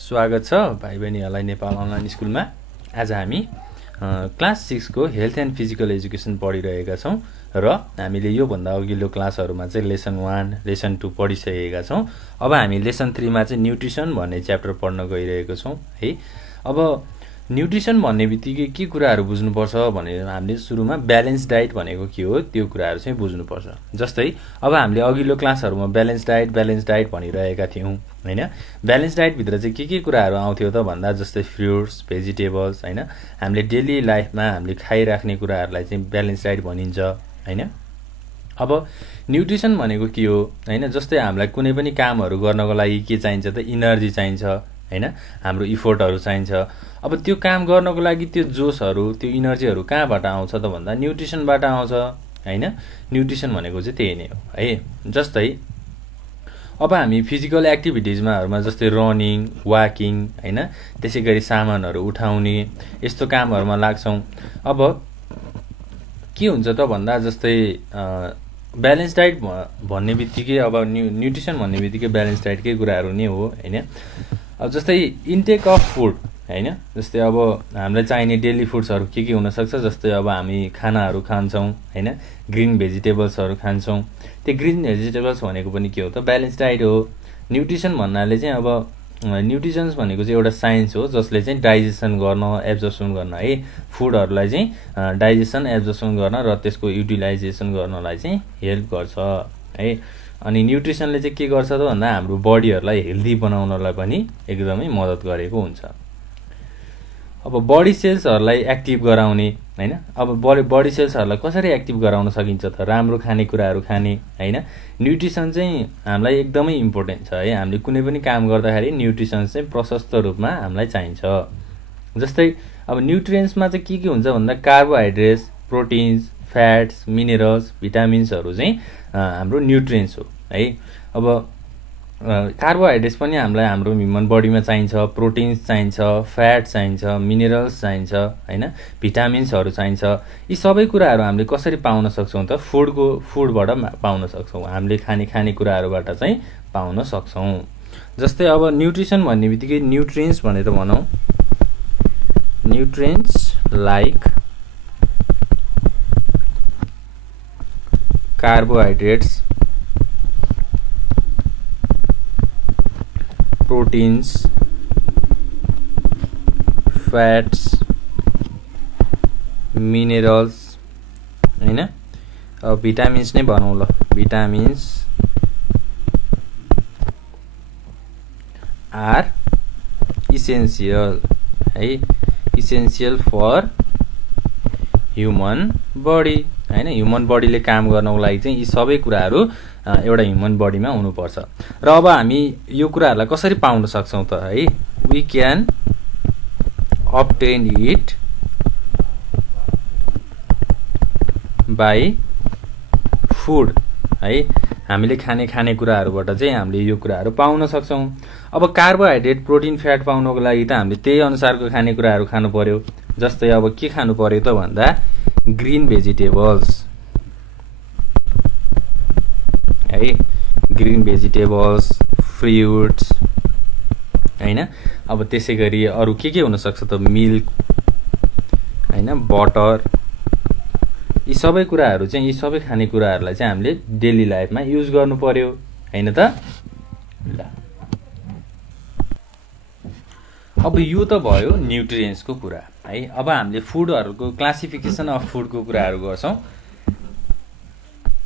स्वागत छ भाइ बहिनीहरूलाई नेपाल अनलाइन स्कुलमा। आज हामी क्लास 6 को हेल्थ एन्ड फिजिकल एजुकेसन पढिरहेका छौँ र हामीले योभन्दा अघिल्लो क्लासहरूमा चाहिँ लेसन 1, लेसन 2 पढिसकेका छौँ। अब हामी लेसन 3 मा चाहिँ न्युट्रिसन भन्ने च्याप्टर पढ्न गइरहेको छौँ है। अब न्युट्रिसन भन्ने बित्तिकै के कुराहरू बुझ्नुपर्छ भने हामीले सुरुमा ब्यालेन्स डाइट भनेको के हो त्यो कुराहरू चाहिँ बुझ्नुपर्छ। जस्तै अब हामीले अघिल्लो क्लासहरूमा ब्यालेन्स डाइट भनिरहेका थियौँ हैन। ब्यालेन्स डाइट भित्र चाहिँ के कुराहरू आउँथ्यो त भन्दा जस्तै फ्रुट्स, भेजिटेबल्स हैन, हामीले डेली लाइफमा हामीले खाइराख्ने कुराहरूलाई चाहिँ ब्यालेन्स डाइट भनिन्छ हैन। अब न्युट्रिसन भनेको के हो हैन, जस्तै हामीलाई कुनै पनि कामहरू गर्नको लागि के चाहिन्छ त इनर्जी चाहिन्छ हैन, हाम्रो इफोर्टहरू चाहिन्छ। अब त्यो काम गर्नको लागि त्यो जोसहरू, त्यो इनर्जीहरू कहाँबाट आउँछ त भन्दा न्युट्रिसनबाट आउँछ हैन। न्युट्रिसन भनेको चाहिँ त्यही नै हो है। जस्तै अब हामी फिजिकल एक्टिभिटिजमा जस्तै रनिङ, वाकिङ हैन, त्यसै गरी सामानहरू उठाउने यस्तो कामहरूमा लाग्छौँ। अब के हुन्छ त भन्दा जस्तै ब्यालेन्स डाइट भन्ने बित्तिकै अब न्युट्रिसन भन्ने बित्तिकै ब्यालेन्स डाइटकै कुराहरू नै हो हैन। अब जस्तै इन्टेक अफ फुड हैन, जस्तै अब हामीलाई चाहिने डेली फुड्सहरू के हुनसक्छ, जस्तै अब हामी खानाहरू खान्छौँ हैन, ग्रिन भेजिटेबल्सहरू खान्छौँ। त्यो ग्रिन भेजिटेबल्स भनेको पनि के हो त ब्यालेन्स डाइट हो। न्युट्रिसन भन्नाले चाहिँ अब न्युट्रिसन्स भनेको चाहिँ एउटा साइन्स हो जसले चाहिँ डाइजेसन गर्न, एब्जर्प्सन गर्न है, फुडहरूलाई चाहिँ डाइजेसन, एब्जर्प्सन गर्न र त्यसको युटिलाइजेसन गर्नलाई चाहिँ हेल्प गर्छ है। अनि न्युट्रिसनले चाहिँ के गर्छ त भन्दा हाम्रो बडीहरूलाई हेल्दी बनाउनलाई पनि एकदमै मद्दत गरेको हुन्छ। अब बडी सेल्सहरूलाई एक्टिभ गराउने हैन। अब बडी सेल्सहरूलाई कसरी एक्टिभ गराउन सकिन्छ त राम्रो खानेकुराहरू खाने हैन। न्युट्रिसन चाहिँ हामीलाई एकदमै इम्पोर्टेन्ट छ है। हामीले कुनै पनि काम गर्दाखेरि न्युट्रिसन चाहिँ प्रशस्त रूपमा हामीलाई चाहिन्छ। जस्तै अब न्युट्रियन्ट्समा चाहिँ के हुन्छ भन्दा कार्बोहाइड्रेट्स, प्रोटिन्स, फ्याट्स, मिनरल्स, भिटामिन्सहरू चाहिँ हाम्रो न्युट्रियन्ट्स हो है। अब कार्बोहाइड्रेट्स पनि हामीलाई हाम्रो ह्युमन बडीमा चाहिन्छ, प्रोटिन्स चाहिन्छ, फ्याट चाहिन्छ, मिनरल्स चाहिन्छ हैन, भिटामिन्सहरू चाहिन्छ। यी सबै कुराहरू हामीले कसरी पाउन सक्छौँ त फुडबाट पाउन सक्छौँ। हामीले खाने कुराहरूबाट चाहिँ पाउन सक्छौँ। जस्तै अब न्युट्रिसन भन्ने बित्तिकै न्युट्रियन्ट्स भनेर भनौँ, न्युट्रियन्ट्स like carbohydrates, proteins, fats, minerals हैन। अब भिटामिन्स नै भनौँ ल, भिटामिन्स आर इसेन्सियल है, इसेन्सियल फर ह्युमन बडी हैन। ह्युमन बडीले काम गर्नको लागि चाहिँ यी सबै कुराहरू एउटा ह्युमन बडीमा हुनुपर्छ। र अब हामी यो कुराहरूलाई कसरी पाउन सक्छौँ त है, we can obtain it by food है। हामीले खाने कुराहरूबाट चाहिँ हामीले यो कुराहरू पाउन सक्छौँ। अब कार्बोहाइड्रेट, प्रोटिन, फ्याट पाउनको लागि त हामीले त्यही अनुसारको खानेकुराहरू खानु पर्यो। जस्तै अब के खानु पर्यो त भन्दा ग्रिन भेजिटेबल्स है, ग्रिन भेजिटेबल्स, फ्रुट्स हैन। अब त्यसै गरी अरू के हुनसक्छ त मिल्क हैन, बटर, यी सबै कुराहरू चाहिँ यी सबै खानेकुराहरूलाई चाहिँ हामीले डेली लाइफमा युज गर्नु पर्यो हैन त। ल अब यो त भयो न्युट्रियन्ट्सको कुरा है। अब हामीले फुडहरूको क्लासिफिकेसन अफ फुडको कुराहरू गर्छौँ।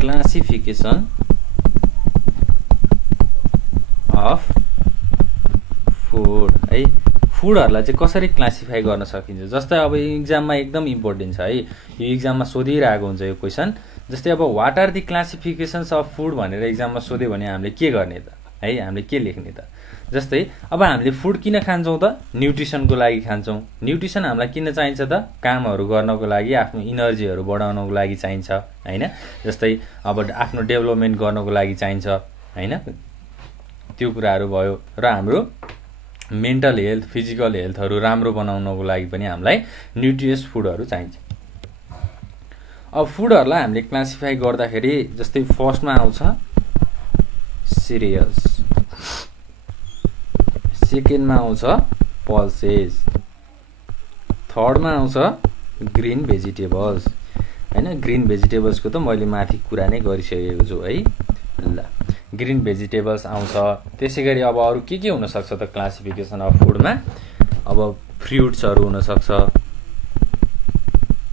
क्लासिफिकेसन अफ फुड है। फुडहरूलाई चाहिँ कसरी क्लासिफाई गर्न सकिन्छ, जस्तै अब इक्जाममा एकदम इम्पोर्टेन्ट छ है, यो इक्जाममा सोधिरहेको हुन्छ यो क्वेसन। जस्तै अब what are the classifications of food भनेर इक्जाममा सोध्यो भने हामीले के गर्ने त है, हामीले के लेख्ने त। जस्तै अब हामीले फुड किन खान्छौँ त, न्युट्रिसनको लागि खान्छौँ। न्युट्रिसन हामीलाई किन चाहिन्छ त, कामहरू गर्नको लागि, आफ्नो इनर्जीहरू बढाउनको लागि चाहिन्छ हैन। जस्तै अब आफ्नो डेभलपमेन्ट गर्नको लागि चाहिन्छ हैन। त्यो कुराहरू भयो। र हाम्रो मेन्टल हेल्थ, फिजिकल हेल्थहरू राम्रो बनाउनको लागि पनि हामीलाई न्युट्रियस फुडहरू चाहिन्छ। अब फुडहरूलाई हामीले क्लासिफाई गर्दाखेरि जस्तै फर्स्टमा आउँछ सिरियल्स। सेकेन्डमा आउँछ पल्सेस, थर्डमा आउँछ ग्रिन भेजिटेबल्स हैन। ग्रिन भेजिटेबल्सको त मैले माथि कुरा नै गरिसकेको छु है। ल ग्रिन भेजिटेबल्स आउँछ। त्यसैगरी अब अरु के हुन सक्छ त क्लासिफिकेसन अफ फुडमा? अब फ्रुट्सहरु हुन सक्छ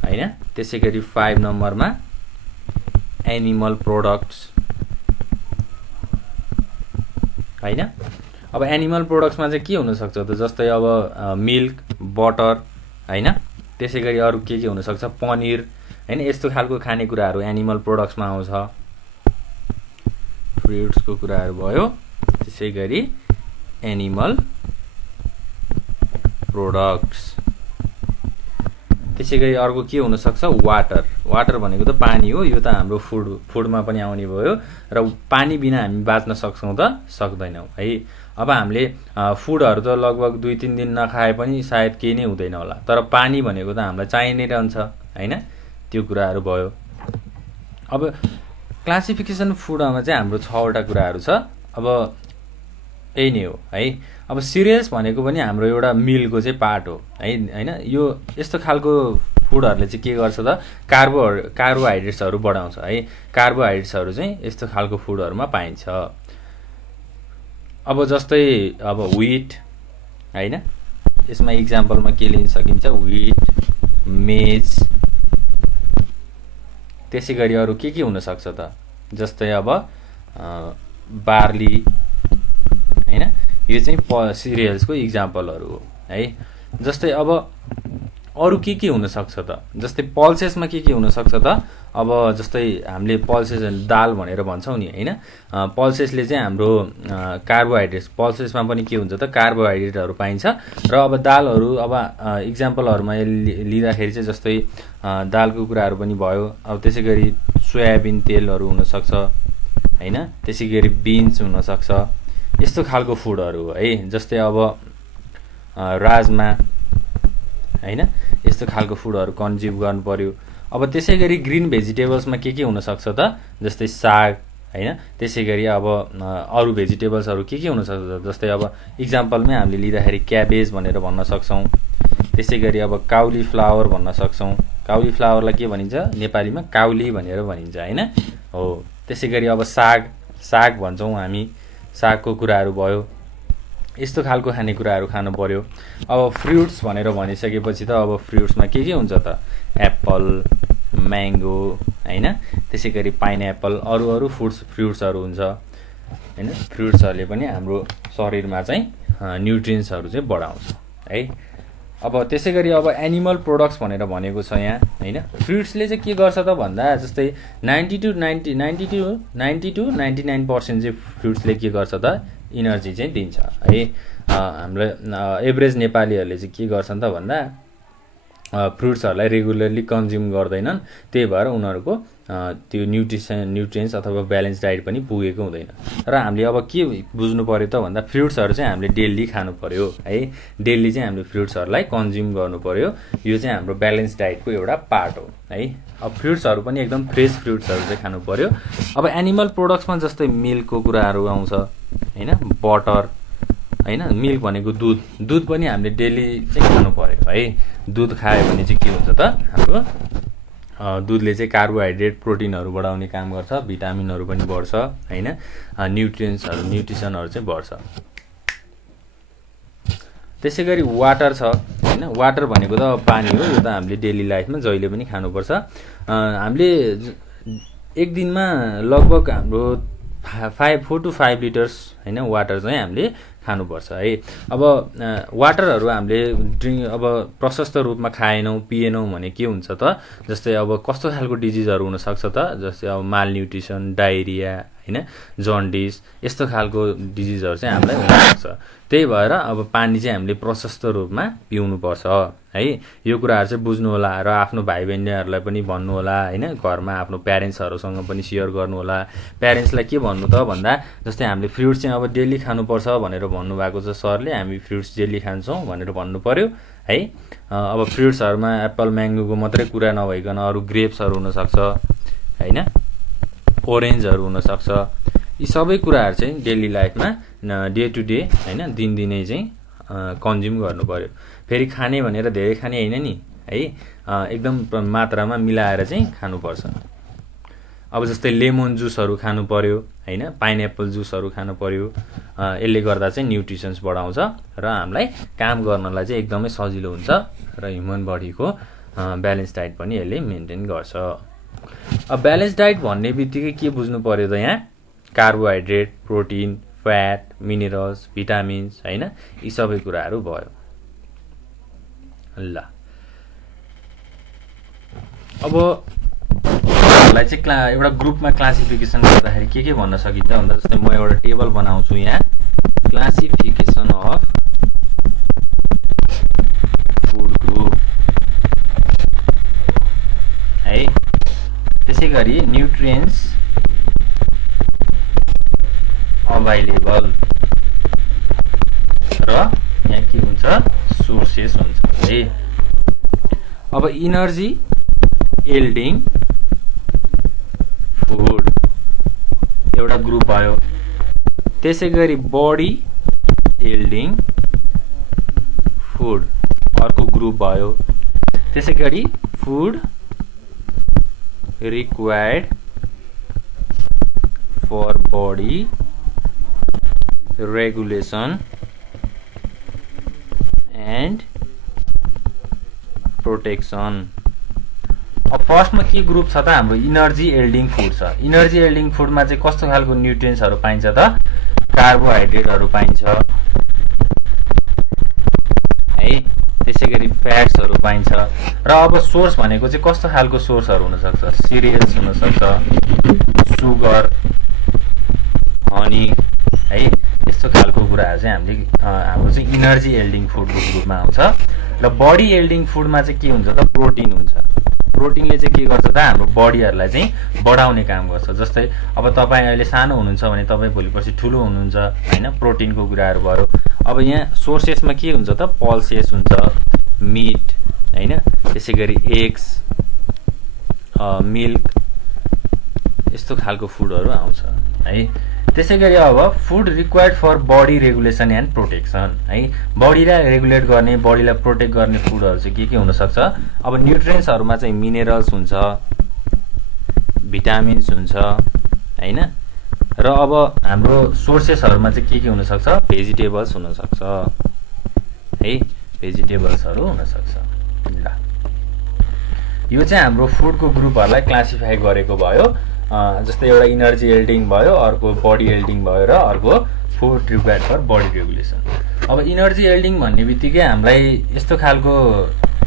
हैन। त्यसैगरी 5 नम्बरमा एनिमल प्रोडक्ट्स हैन। अब एनिमल प्रोडक्ट्समा चाहिँ के हुन सक्छ त? जस्तै अब मिल्क, बटर हैन। त्यसैगरी अरु के हुन सक्छ? पनिर हैन। यस्तो खालको खानेकुराहरु एनिमल प्रोडक्ट्समा आउँछ। फ्रुट्सको कुराहरु भयो। त्यसैगरी एनिमल प्रोडक्ट्स। त्यसैगरी अर्को के हुन सक्छ? वाटर। वाटर भनेको त पानी हो। यो त हाम्रो फुडमा पनि आउने भयो र पानी बिना हामी बाँच्न सक्छौं त सक्दैनौं है। अब हामीले फुडहरु त लगभग 2-3 दिन नखाए पनि सायद केही नै हुँदैन होला, तर पानी भनेको त हामीलाई चाहिए नै रहन्छ हैन। त्यो कुराहरु भयो। अब क्लासिफिकेसन फुडमा चाहिँ हाम्रो 6 वटा कुराहरु छ। अब यही नै हो है। अब सिरियल्स भनेको पनि हाम्रो एउटा मिलको चाहिँ पार्ट हो है हैन। यो यस्तो खालको फुडहरुले चाहिँ के गर्छ त? कार्बोहाइड्रेट्सहरु बढाउँछ है। कार्बोहाइड्रेट्सहरु चाहिँ यस्तो खालको फुडहरुमा पाइन्छ। अब जस्तै अब व्हीट हैन। यसमा एक्जाम्पलमा के लिन सकिन्छ? व्हीट, मेज। त्यसैगरी अरु के हुन सक्छ त? जस्तै अब बार्ली हैन। यो चाहिँ सिरियल्सको एक्जाम्पलहरु हो है। जस्तै अब अरु के हुन सक्छ त? जस्तै पल्सेसमा के हुन सक्छ त? अब जस्तै हामीले पल्सेस दाल भनेर भन्छौं नि हैन। पल्सेसले चाहिँ हाम्रो कार्बोहाइड्रेट्स, पल्सेसमा पनि के हुन्छ त? कार्बोहाइड्रेटहरु पाइन्छ। र अब दालहरु अब एक्जाम्पलहरुमा लिँदाखेरि चाहिँ जस्तै दालको कुराहरु पनि भयो। अब त्यसैगरी सोयाबिन तेलहरु हुन सक्छ हैन। त्यसैगरी बिन्स हुन सक्छ। यस्तो खालको फुडहरु हो है। जस्तै अब राजमा हैन। यस्तो खालको फुडहरु कन्ज्युम गर्नु पर्यो। अब त्यसैगरी ग्रिन भेजिटेबल्समा के हुन सक्छ त? जस्तै साग हैन। त्यसैगरी अब अरु भेजिटेबल्सहरु के हुन सक्छ? जस्तै अब एक्जाम्पलमै हामीले लिँदाखेरि क्याबेज भनेर भन्न सक्छौं। त्यसैगरी अब काउली फ्लावर भन्न सक्छौं। काउली फ्लावरलाई के भनिन्छ? नेपालीमा काउली भनेर भनिन्छ हैन। हो। त्यसैगरी अब साग भन्छौं हामी। सागको कुराहरु भयो। यस्तो खालको खानेकुराहरु खानु पर्यो। अब फ्रुट्स भनेर भनिसकेपछि त अब फ्रुट्समा के हुन्छ त? एप्पल, म्याङ्गो हैन। त्यसैगरी पाइनएप्पल, अरु फ्रुट्सहरु हुन्छ हैन। फ्रुट्सहरुले पनि हाम्रो शरीरमा चाहिँ न्युट्रियन्ट्सहरु चाहिँ बढाउँछ है। अब त्यसैगरी अब एनिमल प्रोडक्ट्स भनेर भनेको छ यहाँ हैन। फ्रुट्सले चाहिँ के गर्छ त भन्दा जस्तै 90 to 99% चाहिँ फ्रुट्सले के गर्छ त? इनर्जी चाहिँ दिन्छ है। हाम्रो एभरेज नेपालीहरुले चाहिँ के गर्छन् त भन्दा फ्रुट्सहरुलाई रेगुलरली कन्ज्युम गर्दैनन्। त्यही भएर उनीहरुको त्यो न्युट्रियन्ट्स अथवा ब्यालेन्स डाइट पनि पुगेको हुँदैन। र हामीले अब के बुझ्नु पर्यो त भन्दा फ्रुट्सहरु चाहिँ हामीले डेली खानु पर्यो है। डेली चाहिँ हामीले फ्रुट्सहरुलाई कन्ज्युम गर्नु पर्यो। यो चाहिँ हाम्रो ब्यालेन्स डाइटको एउटा पार्ट हो है। अब फ्रुट्सहरु पनि एकदम फ्रेश फ्रुट्सहरु चाहिँ खानु पर्यो। अब एनिमल प्रोडक्ट्समा जस्तै मिल्कको कुराहरु आउँछ हैन। बटर हैन। मिल्क भनेको दूध पनि हामीले डेली चाहिँ खानु पर्यो है। दूध खायो भने चाहिँ के हुन्छ त? हाम्रो दूधले चाहिँ कार्बोहाइड्रेट, प्रोटिनहरु बढाउने काम गर्छ। भिटामिनहरु पनि बढ्छ हैन। न्युट्रिसनहरु चाहिँ बढ्छ। त्यसैगरी वाटर छ हैन। वाटर भनेको त पानी हो। यो त हामीले डेली लाइफमा जहिले पनि खानुपर्छ। हामीले एक दिनमा लगभग हाम्रो 4 to 5 लिटर्स हैन वाटर चाहिँ हामीले खानुपर्छ है। अब वाटरहरु हामीले अब प्रशस्त रूपमा खाएनौं, पिएनौं भने के हुन्छ त? जस्तै अब कस्तो खालको डिजिजहरु हुन सक्छ त? जस्तै अब मालन्युट्रिसन, डायरिया हैन, जन्डिस, यस्तो खालको डिजिजहरु चाहिँ हामीलाई हुन सक्छ। त्यही भएर अब पानी चाहिँ हामीले प्रशस्त रूपमा पिउनु पर्छ है। यो कुराहरु चाहिँ बुझ्नु होला र आफ्नो भाइ बहिनीहरुलाई पनि भन्नु होला हैन। घरमा आफ्नो प्यारेन्ट्सहरुसँग पनि शेयर गर्नु होला। प्यारेन्ट्सलाई के भन्नु त भन्दा जस्तै हामीले फ्रुट्स चाहिँ अब डेली खानुपर्छ भनेर भन्नु भएको छ सरले। हामी फ्रुट्स डेली खान्छौं भनेर भन्नु पर्यो है। अब फ्रुट्सहरुमा एप्पल, म्याङ्गोको मात्रै कुरा नभइकन अरु ग्रेप्सहरु हुन सक्छ हैन। ओरेन्जहरु हुन सक्छ। यी सबै कुराहरू चाहिँ डेली लाइफमा डे टु डे हैन दिनदिनै चाहिँ कन्ज्युम गर्नु पर्यो। फेरि खाने भनेर धेरै खाने होइन नि है, एकदम मात्रामा मिलाएर चाहिँ खानुपर्छ। अब जस्तै लेमन जुसहरू खानु पर्यो हैन, पाइनएप्पल जुसहरू खानु पर्यो। यसले गर्दा चाहिँ न्युट्रिसन्स बढाउँछ र हामीलाई काम गर्नलाई चाहिँ एकदमै सजिलो हुन्छ र ह्युमन बडीको ब्यालेन्स डाइट पनि यसले मेन्टेन गर्छ। अब ब्यालेन्स डाइट भन्ने बित्तिकै के बुझ्नु पर्यो त यहाँ, carbohydrate, protein, fat, minerals, vitamins हैन, यी सबै कुराहरू भयो। ल अब लाई चाहिँ एउटा ग्रुपमा क्लासिफिकेसन गर्दाखेरि के भन्न सकिन्छ भन्दा जस्तै म एउटा टेबल बनाउँछु यहाँ, क्लासिफिकेसन अफ फुड ग्रुप है। त्यसैगरी न्युट्रिएन्ट्स अभाइलेबल र यहाँ के हुन्छ, सोर्सेस हुन्छ है। अब इनर्जी यील्डिङ फुड एउटा ग्रुप आयो। त्यसैगरी बडी यील्डिङ फुड अर्को ग्रुप भयो। त्यसैगरी food required for body regulation and protection. अब फर्स्टमा के ग्रुप छ त हाम्रो, इनर्जी यील्डिङ फुड छ। इनर्जी यील्डिङ फुडमा चाहिँ कस्तो खालको न्युट्रिएन्ट्सहरू पाइन्छ त, कार्बोहाइड्रेटहरू पाइन्छ है, त्यसैगरी फ्याट्सहरू पाइन्छ। र अब सोर्स भनेको चाहिँ कस्तो खालको सोर्सहरू हुनसक्छ, सिरियल्स हुनसक्छ, सुगर, हनी है, यस्तो खालको कुराहरू चाहिँ हाम्रो चाहिँ इनर्जी यील्डिङ फुडको ग्रुपमा आउँछ। र बडी यील्डिङ फुडमा चाहिँ के हुन्छ त, प्रोटिन हुन्छ। प्रोटिनले चाहिँ के गर्छ त, हाम्रो बडीहरूलाई चाहिँ बढाउने काम गर्छ। जस्तै अब तपाईँ अहिले सानो हुनुहुन्छ भने तपाईँ भोलि पर्सि ठुलो हुनुहुन्छ हैन, प्रोटिनको कुराहरू भयो। अब यहाँ सोर्सेसमा के हुन्छ त, पल्सेस हुन्छ, मिट हैन, त्यसैगरी एग्स, मिल्क, यस्तो खालको फुडहरू आउँछ है। त्यसैगरी अब food required for body regulation and protection है, बडीलाई रेगुलेट गर्ने, बडीलाई प्रोटेक्ट गर्ने फुडहरू चाहिँ के हुनसक्छ। अब न्युट्रिएन्ट्सहरूमा चाहिँ मिनरल्स हुन्छ, भिटामिन्स हुन्छ हैन। र अब हाम्रो सोर्सेसहरूमा चाहिँ के हुनसक्छ, भेजिटेबल्स हुनसक्छ है, भेजिटेबल्सहरू हुनसक्छ। ल यो चाहिँ हाम्रो फुडको ग्रुपहरूलाई क्लासिफाई गरेको भयो। जस्तै एउटा इनर्जी यील्डिङ भयो, अर्को बडी यील्डिङ भयो, र अर्को food required for body regulation. अब इनर्जी यील्डिङ भन्ने बित्तिकै हामीलाई यस्तो खालको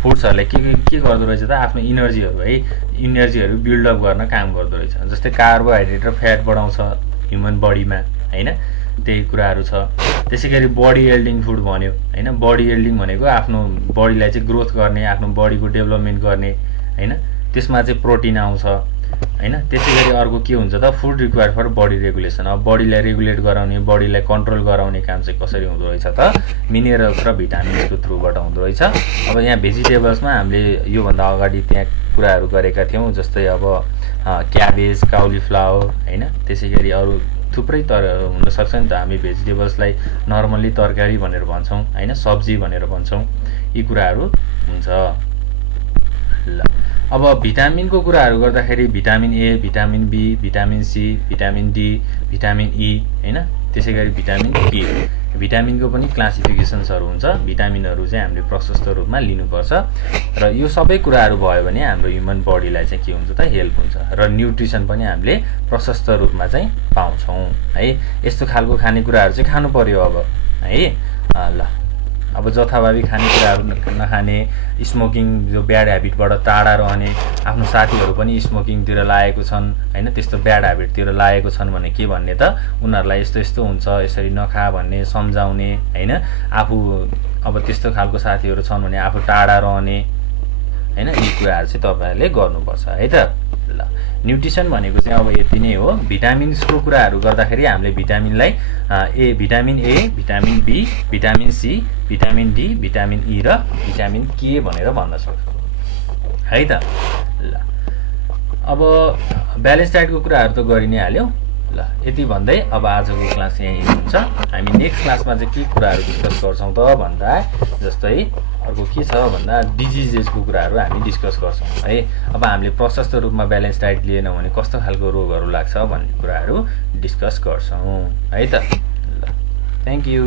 फुड्सहरूले के गर्दो रहेछ त, आफ्नो इनर्जीहरू है, इनर्जीहरू बिल्डअप गर्न काम गर्दो रहेछ। जस्तै कार्बोहाइड्रेट र फ्याट बढाउँछ ह्युमन बडीमा हैन, त्यही कुराहरू छ। त्यसैगरी बडी यील्डिङ फुड भन्यो हैन, बडी यील्डिङ भनेको आफ्नो बडीलाई चाहिँ ग्रोथ गर्ने, आफ्नो बडीको डेभलपमेन्ट गर्ने हैन, त्यसमा चाहिँ प्रोटिन आउँछ हैन। त्यसैगरी अर्को के हुन्छ त, food required for body regulation. अब बडीलाई रेगुलेट गराउने, बडीलाई कन्ट्रोल गराउने काम चाहिँ कसरी हुँदो रहेछ त, मिनरल्स र भिटामिन्सको थ्रुबाट हुँदो रहेछ। अब यहाँ भेजिटेबल्समा हामीले योभन्दा अगाडि त्यहाँ कुराहरू गरेका थियौँ, जस्तै अब क्याबेज, काउलीफ्लावर हैन, त्यसैगरी अरू थुप्रै हुनसक्छ नि त। हामी भेजिटेबल्सलाई नर्मल्ली तरकारी भनेर भन्छौँ हैन, सब्जी भनेर भन्छौँ, यी कुराहरू हुन्छ। ल अब भिटामिनको कुराहरू गर्दाखेरि vitamin A, vitamin B, vitamin C, vitamin D, vitamin E हैन, त्यसैगरी भिटामिन के। भिटामिनको पनि क्लासिफिकेसन्सहरू हुन्छ। भिटामिनहरू चाहिँ हामीले प्रशस्त रूपमा लिनुपर्छ र यो सबै कुराहरू भयो भने हाम्रो ह्युमन बडीलाई चाहिँ के हुन्छ त, हेल्प हुन्छ। र न्युट्रिसन पनि हामीले प्रशस्त रूपमा चाहिँ पाउँछौँ है। यस्तो खालको खानेकुराहरू चाहिँ खानु पर्यो अब है। ल अब जथाभावी खानेकुराहरू नखाने, स्मोकिङ जो ब्याड ह्याबिटबाट टाढा रहने, आफ्नो साथीहरू पनि स्मोकिङतिर लागेको छन् हैन, त्यस्तो ब्याड ह्याबिटतिर लागेको छन् भने के भन्ने त, उनीहरूलाई यस्तो यस्तो हुन्छ यसरी नखा भन्ने सम्झाउने हैन। आफू अब त्यस्तो खालको साथीहरू छन् भने आफू टाढा रहने हैन, यी कुराहरू चाहिँ तपाईहरुले गर्नुपर्छ है त। ल न्युट्रिसन भनेको चाहिँ अब यति नै हो। भिटामिन्सको कुराहरू गर्दाखेरि हामीले भिटामिनलाई vitamin A, vitamin B, vitamin C, vitamin D, vitamin E र भिटामिन के भनेर भन्न सक्छौँ है त। ल अब ब्यालेन्स डाइटको कुराहरू त गरि नै हाल्यौँ। ल यति भन्दै अब आजको क्लास यही हुन्छ। हामी नेक्स्ट क्लासमा चाहिँ के कुराहरू डिस्कस गर्छौँ त भन्दा जस्तै अर्को के छ भन्दा डिजिजेसको कुराहरू हामी डिस्कस गर्छौँ है। अब हामीले प्रशस्त रूपमा ब्यालेन्स डाइट लिएनौँ भने कस्तो खालको रोगहरू लाग्छ भन्ने कुराहरू डिस्कस गर्छौँ है त। ल थ्याङ्क यू।